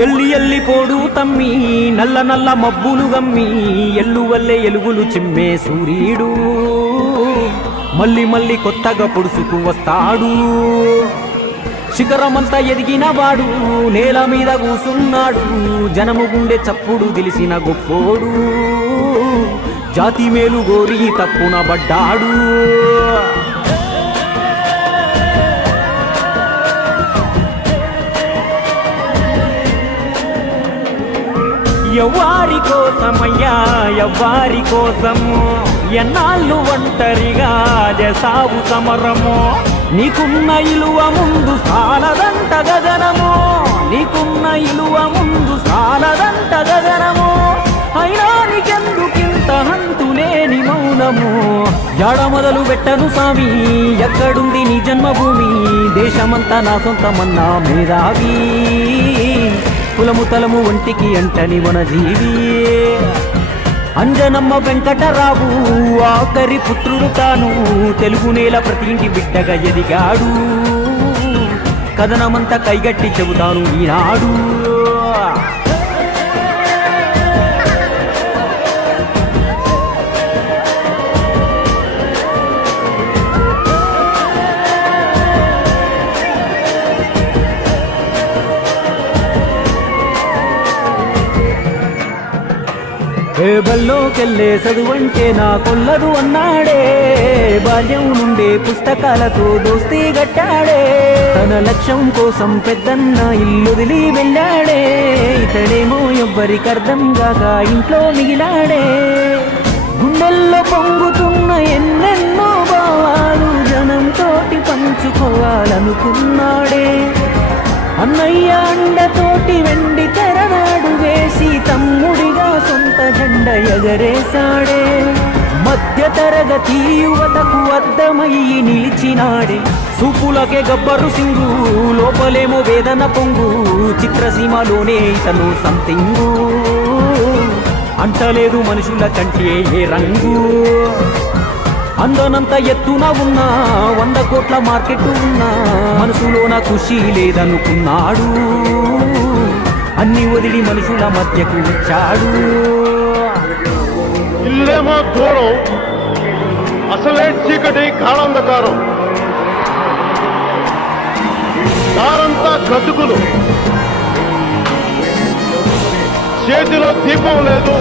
ఎల్లి ఎల్లి పోడు తమ్మి నల్ల నల్ల మబ్బులు గమ్మి ఎల్లు వల్లే ఎలుగులు చిమ్మే సూర్యుడు మళ్ళీ మళ్ళీ కొత్తగా పొడుసుకు వస్తాడు. శిఖరమంతా ఎదిగిన వాడు నేల మీద కూసున్నాడు. జనము గుండె చప్పుడు తెలిసిన గొప్పోడు. జాతి మేలు గోరి తప్పున పడ్డాడు ఎవ్వారి కోసమయ్యా ఎవ్వారి కోసము? ఎన్నాళ్ళు ఒంటరిగా చేసావు సమరము? నీకున్న ఇలువ ముందు సాలదంట గగనము? నీకున్న ఇలువ ముందు సాలదంట గగనము? అయినా నీకెందుకింత హంతులేని మౌనము? జాడ మొదలు పెట్టను స్వామి ఎక్కడుంది నీ జన్మభూమి? దేశమంతా నా సొంతమన్నా మేధావి. కులము తలము ఒంటికి అంటని మన జీవి అంజనమ్మ వెంకటరావు ఆఖరి పుత్రుడు తాను. తెలుగు నేల ప్రతి ఇంటి బిడ్డగా ఎదిగాడు. కథనమంతా కైగట్టి చెబుతాను ఈనాడు. ఏ బల్లోకెళ్ళే చదువంటే నా కొల్లదు అన్నాడే. బాల్యం నుండే పుస్తకాలతో దోస్తీ గట్టాడే. తన లక్ష్యం కోసం పెద్దన్న ఇల్లు వదిలి వెళ్ళాడే. ఇతడేమో ఎవ్వరికి అర్థం కాక ఇంట్లో మిగిలాడే. గుండెల్లో పొంగుతున్న ఎన్నెన్నో భావాలు జనంతోటి పంచుకోవాలనుకున్నాడే. అన్నయ్య అండతోటి వెండి తెరనాడు వేసి తమ్ముడిగా కొండ ఎగరేశాడే మధ్య తరగతి యువతకు అద్దమయ్యి నిలిచినాడే. సూపులకే గబ్బరు సింగు లోపలేమో వేదన పొంగు చిత్రసీమలోనే ఇతను సంతింగు. అంటలేదు మనుషుల కంటే ఏ రంగు. అందనంత ఎత్తున ఉన్నా వంద కోట్ల మార్కెట్ ఉన్నా మనసులోన ఖుషి లేదనుకున్నాడు. అన్ని వదిలి మనుషుల మధ్యకు వచ్చాడు. ఇల్లేమో దూరం. అసలే చీకటి కాళంధకారం దారంతా గతుకులు చేతిలో దీపం లేదు.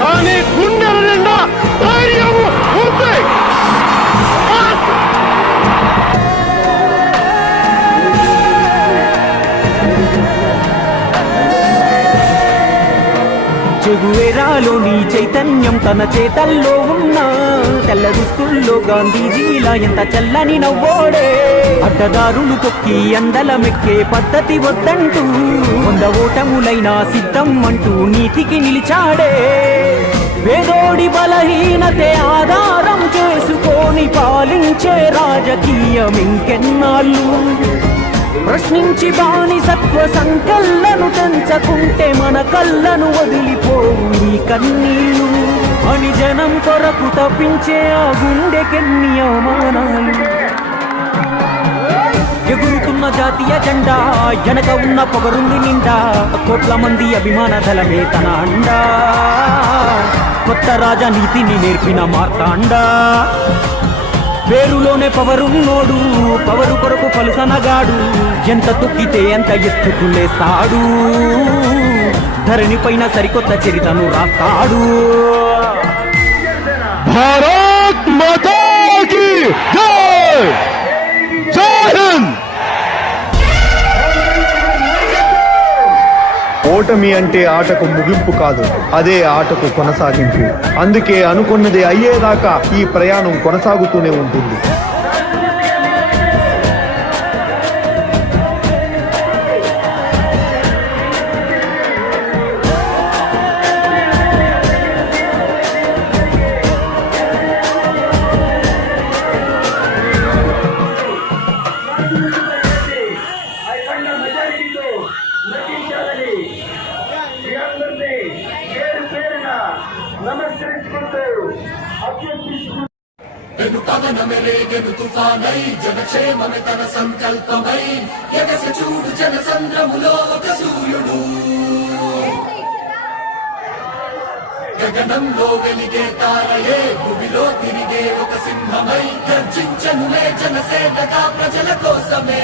కానీ గుండెల నిండా ధైర్యము చెగువేరాలోని చైతన్యం తన చేతల్లో ఉన్నా. తెల్ల దుస్తుల్లో గాంధీజీలా ఎంత చల్లని నవ్వోడే. అడ్డదారులు తొక్కి అందల మెక్కే పద్ధతి వద్దంటూ. వంద ఓటములైనా సిద్ధం అంటూ నీతికి నిలిచాడే. వేదోడి బలహీనతే ఆధారం చేసుకొని పాలించే రాజకీయం ఇంకెన్నాళ్ళు ప్రశ్నించి బానిసత్వ సంకల్లను తెంచకుంటే మన కళ్ళను వదిలిపోవు నీ కన్నీళ్ళు. అని జనం కొరకు తప్పించే ఆ గుండెకెన్ని అవమానాలు ఎగురుతున్న జాతీయ జెండా వెనక ఉన్న పొగరుంది నిండా కోట్ల మంది అభిమాన దళమే తన అండా. కొత్త రాజనీతిని నేర్పిన మార్తాండా. పేరులోనే పవరున్నోడు పవరు కొరకు పలుసనగాడు ఎంత తొక్కితే ఎంత ఎత్తుకు లేస్తాడు. ధరణి పైన సరికొత్త చరితను రాస్తాడు. భారత్ మాతా జై! ఓటమి అంటే ఆటకు ముగింపు కాదు అదే ఆటకు కొనసాగింపు అందుకే అనుకున్నది అయ్యేదాకా ఈ ప్రయాణం కొనసాగుతూనే ఉంటుంది అఖండ మెజారిటీతో రేగను పవనమె రేగను తుఫానై జనక్షేమమె తన సంకల్పమై ఎగస చూడు జన సంద్రములో ఒక సూర్యుడు. గగనంలో వెలిగే తారయే భూమిలో తిరిగే ఒక సింహమై గర్జించనులే జనసేనగా ప్రజల కోసమే.